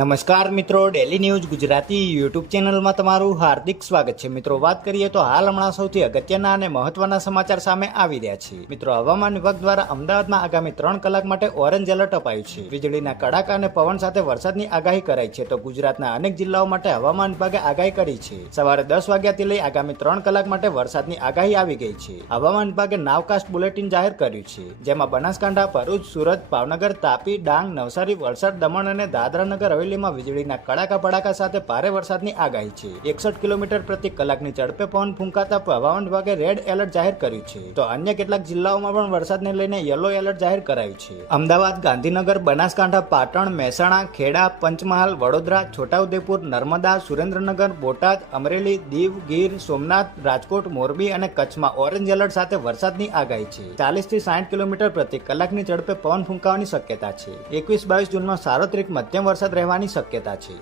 નમસ્કાર મિત્રો, daily news Gujarati YouTube ચેનલમાં તમારું હાર્દિક સ્વાગત છે. મિત્રો, વાત કરીએ તો હાલ હમણાં સૌથી અગત્યના અને મહત્વના સમાચાર સામે આવી રહ્યા છે. મિત્રો, હવામાન વિભાગ દ્વારા અમદાવાદમાં આગામી 3 કલાક માટે ઓરેન્જ એલર્ટ અપાયું છે. વીજળીના કડાકા અને પવન સાથે વરસાદની આગાહી કરાઈ છે. તો ગુજરાતના અનેક જિલ્લાઓ માટે હવામાન વિભાગે આગાહી કરી છે. સવારે 10 વાગ્યાથી લઈ આગામી 3 કલાક માટે વરસાદની આગાહી આવી ગઈ છે. હવામાન વિભાગે નાવકાસ્ટ બુલેટિન જાહેર કર્યું છે, જેમાં બનાસકાંઠા, ભરૂચ, સુરત, ભાવનગર, તાપી, ડાંગ, નવસારી, વલસાડ, દમણ અને દાદરાનગર હવેલીમાં વીજળીના કડાકા ભડાકા સાથે ભારે વરસાદની આગાહી છે. 61 કિલોમીટર પ્રતિ કલાકની ઝડપે પવન ફૂંકાતા હવામાન વિભાગે રેડ એલર્ટ જાહેર કર્યું છે. તો અન્ય કેટલાક જિલ્લાઓમાં પણ વરસાદને લઈને યલો એલર્ટ જાહેર કરાયું છે. અમદાવાદ, ગાંધીનગર, બનાસકાંઠા, પાટણ, મહેસાણા, ખેડા, પંચમહાલ, વડોદરા, છોટાઉદેપુર, નર્મદા, સુરેન્દ્રનગર, બોટાદ, અમરેલી, દીવ, ગીર સોમનાથ, રાજકોટ, મોરબી અને કચ્છમાં ઓરેન્જ એલર્ટ સાથે વરસાદની આગાહી છે. 40 થી 60 કિલોમીટર પ્રતિ કલાકની ઝડપે પવન ફૂંકાવાની શક્યતા છે. 21-22 જૂનમાં સાર્વત્રિક મધ્યમ વરસાદ રહેવાની શક્યતા છે.